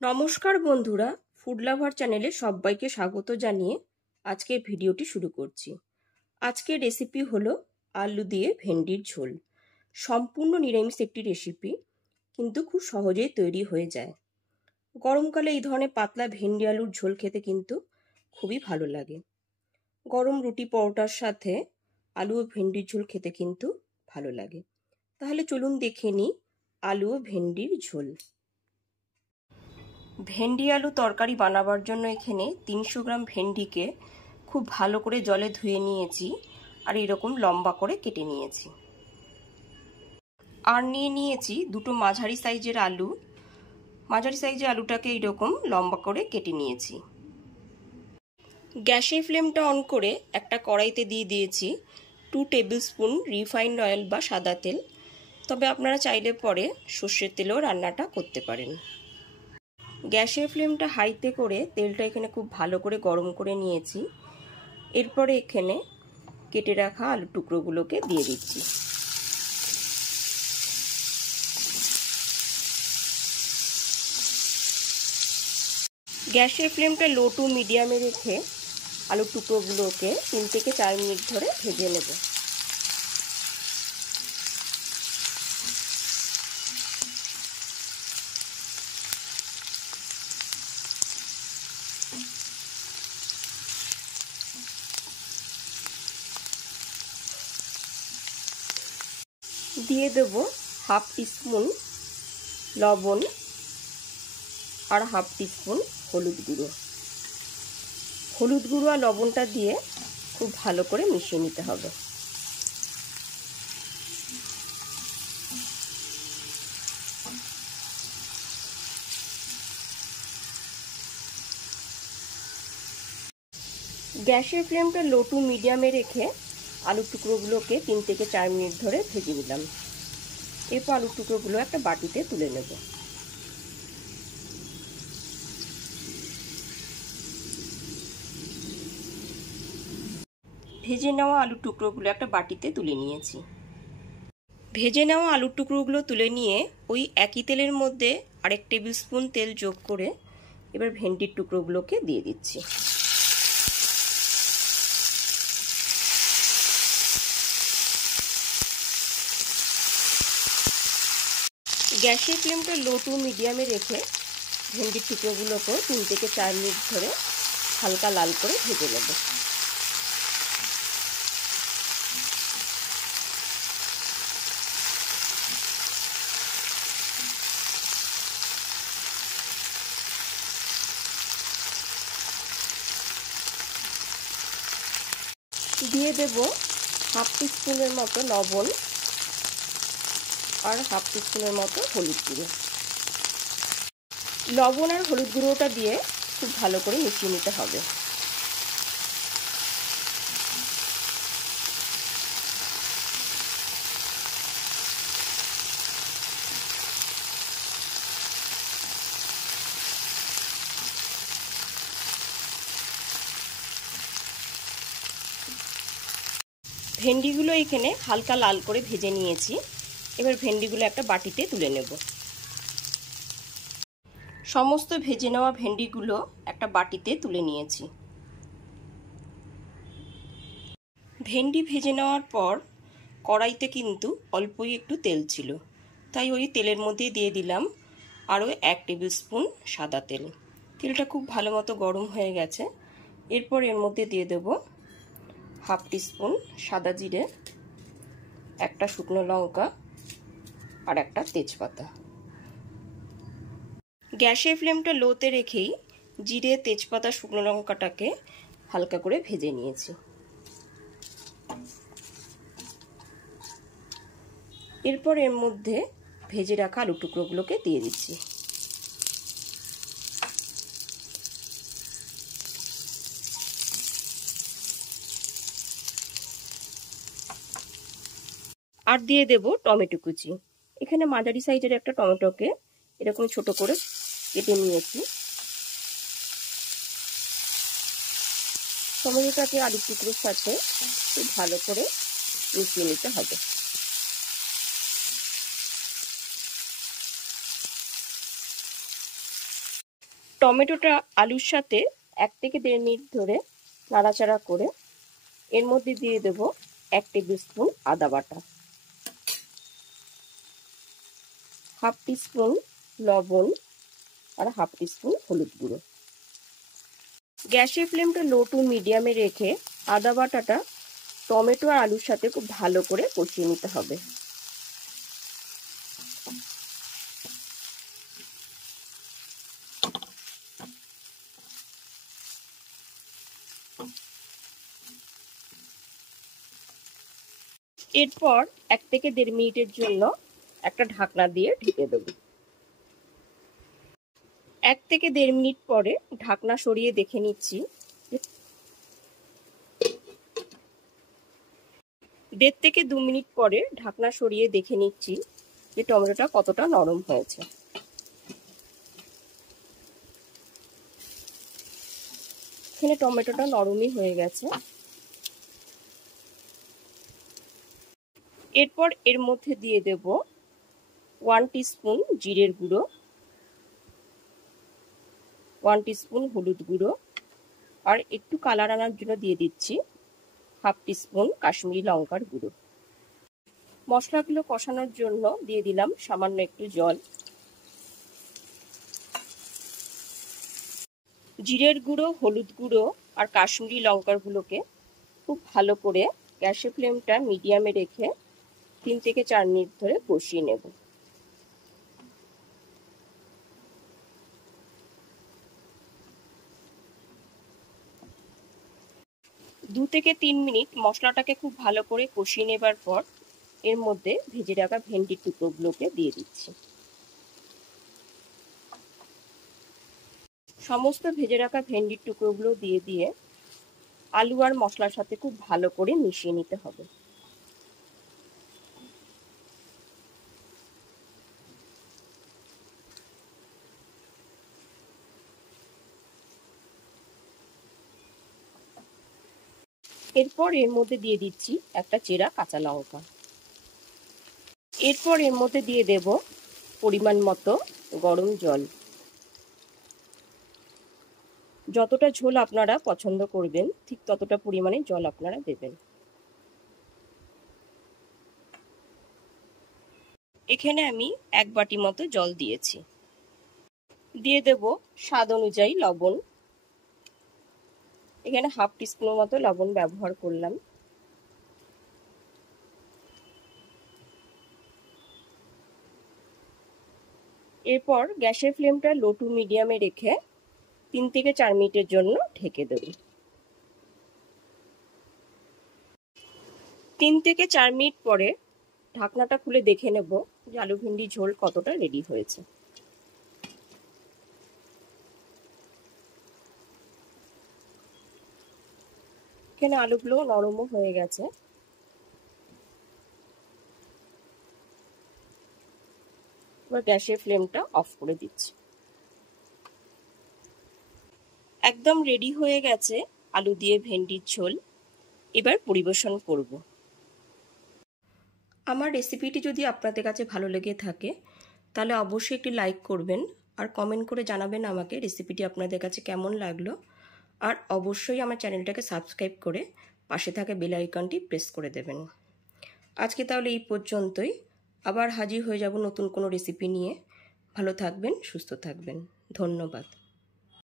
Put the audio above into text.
নমস্কার বন্ধুরা, food lover চ্যানেলে সবাইকে স্বাগত জানিয়ে আজকের ভিডিওটি শুরু করছি। আজকের রেসিপি হলো আলু দিয়ে ভেন্ডির ঝোল। সম্পূর্ণ নিরামিষ একটি রেসিপি, কিন্তু খুব সহজেই তৈরি হয়ে যায়। গরমকালে এই ধরনের পাতলা ভেন্ডি আলুর ঝোল খেতে কিন্তু খুবই ভালো লাগে। গরম রুটি পরোটার সাথে আলু ও ভেন্ডির ঝোল খেতে কিন্তু ভালো লাগে। তাহলে চলুন দেখে নিই আলু ও ভেন্ডির ঝোল। ভেন্ডি আলু তরকারি বানাবার জন্য এখানে 300 গ্রাম ভেন্ডিকে খুব ভালো করে জলে ধুয়ে নিয়েছি আর এরকম লম্বা করে কেটে নিয়েছি। আর নিয়েছি দুটো মাঝারি সাইজের আলু। মাঝারি সাইজের আলুটাকে এইরকম লম্বা করে কেটে নিয়েছি। গ্যাসের ফ্লেমটা অন করে একটা কড়াইতে দিয়ে দিয়েছি 2 টেবিল স্পুন রিফাইন্ড অয়েল বা সাদা তেল। তবে আপনারা চাইলে পরে সর্ষের তেলেও রান্নাটা করতে পারেন। গ্যাসের ফ্লেমটা হাইতে করে তেলটা এখানে খুব ভালো করে গরম করে নিয়েছি। এরপরে এখানে কেটে রাখা আলুর টুকরোগুলোকে দিয়ে দিচ্ছি। গ্যাসের ফ্লেমটা লো টু মিডিয়ামে রেখে আলুর টুকরোগুলোকে 3 থেকে 4 মিনিট ধরে ভেজে নেব। দিয়ে দেব হাফ টিস্পুন লবণ আর হাফ টিস্পুন হলুদ গুঁড়ো। হলুদ গুঁড়ো আর লবণটা দিয়ে খুব ভালো করে মিশিয়ে নিতে হবে। গ্যাসের ফ্লেমটা লো টু মিডিয়ামে রেখে আলুর টুকরোগুলোকে 3 থেকে 4 মিনিট ধরে ভেজে নিলাম। এরপর আলুর টুকরোগুলো একটা বাটিতে তুলে নেব। ভেজে নেওয়া আলুর টুকরোগুলো একটা বাটিতে তুলে নিয়েছি। ভেজে নেওয়া আলুর টুকরোগুলো তুলে নিয়ে ওই একই তেলের মধ্যে আরেক টেবিল স্পুন তেল যোগ করে এবার ভেন্ডির টুকরোগুলোকে দিয়ে দিচ্ছি। গ্যাসের ফ্লেমটা লো টু মিডিয়ামে রেখে ভেন্ডির টুকরোগুলোকেও 3 থেকে 4 মিনিট ধরে হালকা লাল করে ভেজে নেব। দিয়ে দেব হাফ টিস্পুনের মতো লবণ আর হাফ টিস্পুনের মতো হলুদ গুঁড়ো। লবণ আর হলুদ গুঁড়োটা দিয়ে খুব ভালো করে মিশিয়ে নিতে হবে। ভেন্ডিগুলো এখানে হালকা লাল করে ভেজে নিয়েছি। এবার ভেন্ডিগুলো একটা বাটিতে তুলে নেব। সমস্ত ভেজে নেওয়া ভেন্ডিগুলো একটা বাটিতে তুলে নিয়েছি। ভেন্ডি ভেজে নেওয়ার পর কড়াইতে কিন্তু অল্পই একটু তেল ছিল, তাই ওই তেলের মধ্যে দিয়ে দিলাম আরও 1 টেবিল স্পুন সাদা তেল। তেলটা খুব ভালো মতো গরম হয়ে গেছে। এরপর এর মধ্যে দিয়ে দেব হাফ টিস্পুন সাদা জিরে, একটা শুকনো লঙ্কা আর একটা তেজপাতা। গ্যাসের ফ্লেমটা লোতে রেখেই জিরে, তেজপাতা, শুকনো লঙ্কাটাকে হালকা করে ভেজে নিয়েছি। এরপর এর মধ্যে ভেজে রাখা আলু টুকরোগুলোকে দিয়ে দিচ্ছি। আর দিয়ে দেব টমেটো কুচি। এখানে মাঝারি সাইজের একটা টমেটোকে এরকম ছোট করে কেটে নিয়েছি। টমেটোটাকে আলুর টুকরোর সাথে খুব ভালো করে মিশিয়ে নিতে হবে। টমেটোটা আলুর সাথে 1 থেকে 1.5 মিনিট ধরে নাড়াচাড়া করে এর মধ্যে দিয়ে দেব 1 টেবিল স্পুন আদা বাটা, হাফ টিস্পুন লবণ আর হাফ টিস্পুন হলুদ গুঁড়ো। গ্যাসের ফ্লেমটা লো টু মিডিয়ামে রেখে আদা বাটাটা টমেটো আর আলুর সাথে খুব ভালো করে কষিয়ে নিতে হবে। এরপর 1 থেকে 1.5 মিনিটের জন্য একটা ঢাকনা দিয়ে ঢেকে দেব। 1 থেকে 1.5 মিনিট পরে ঢাকনা সরিয়ে দেখে নিচ্ছি 1.5 থেকে 2 মিনিট পরে ঢাকনা সরিয়ে দেখে নিচ্ছি যে টমেটোটা কতটা নরম হয়েছে। এখানে টমেটোটা নরমই হয়ে গেছে। এরপর এর মধ্যে দিয়ে দেব 1 টিস্পুন জিরের গুঁড়ো, 1 টিস্পুন হলুদ গুঁড়ো আর একটু কালার আনার জন্য দিয়ে দিচ্ছি হাফ টিস্পুন কাশ্মীরি লঙ্কার গুঁড়ো। মশলাগুলো কষানোর জন্য দিয়ে দিলাম সামান্য একটু জল। জিরের গুঁড়ো, হলুদ গুঁড়ো আর কাশ্মীরি লঙ্কার গুঁড়োকে খুব ভালো করে গ্যাসের ফ্লেমটা মিডিয়ামে রেখে 3 থেকে 4 মিনিট ধরে কষিয়ে নেব। দু থেকে 3 মিনিট মশলাটাকে খুব ভালো করে কষিয়ে নেবার পর এর মধ্যে ভেজে রাখা ভেন্ডির টুকরোগুলোকে দিয়ে দিচ্ছি। সমস্ত ভেজে রাখা ভেন্ডির টুকরোগুলো দিয়ে আলু আর মশলার সাথে খুব ভালো করে মিশিয়ে নিতে হবে। এরপর এর মধ্যে দিয়ে দিচ্ছি একটা চেরা কাঁচা লঙ্কা। এরপর এর মধ্যে দিয়ে দেব পরিমাণ মতো গরম জল। যতটা ঝোল আপনারা পছন্দ করবেন ঠিক ততটা পরিমাণে জল আপনারা দেবেন। এখানে আমি 1 বাটি মতো জল দিয়েছি। দিয়ে দেব স্বাদ অনুযায়ী লবণ। এখানে হাফ টিস্পুনের মতো লবণ ব্যবহার করলাম। এরপর গ্যাসের ফ্লেমটা লো টু মিডিয়ামে রেখে 3 থেকে 4 মিনিটের জন্য ঢেকে দেব। 3 থেকে 4 মিনিট পরে ঢাকনাটা খুলে দেখে নেব যে আলু ভেন্ডি ঝোল কতটা রেডি হয়েছে। এখানে আলুগুলো নরমও হয়ে গেছে। এবার গ্যাসের ফ্লেমটা অফ করে দিচ্ছি। একদম রেডি হয়ে গেছে আলু দিয়ে ভেন্ডির ঝোল। এবার পরিবেশন করব। আমার রেসিপিটি যদি আপনাদের কাছে ভালো লেগে থাকে তাহলে অবশ্যই একটি লাইক করবেন আর কমেন্ট করে জানাবেন আমাকে রেসিপিটি আপনাদের কাছে কেমন লাগলো। আর অবশ্যই আমার চ্যানেলটাকে সাবস্ক্রাইব করে পাশে থাকা বেল আইকনটি প্রেস করে দেবেন। আজকে তাহলে এই পর্যন্তই। আবার হাজির হয়ে যাব নতুন কোনো রেসিপি নিয়ে। ভালো থাকবেন, সুস্থ থাকবেন। ধন্যবাদ।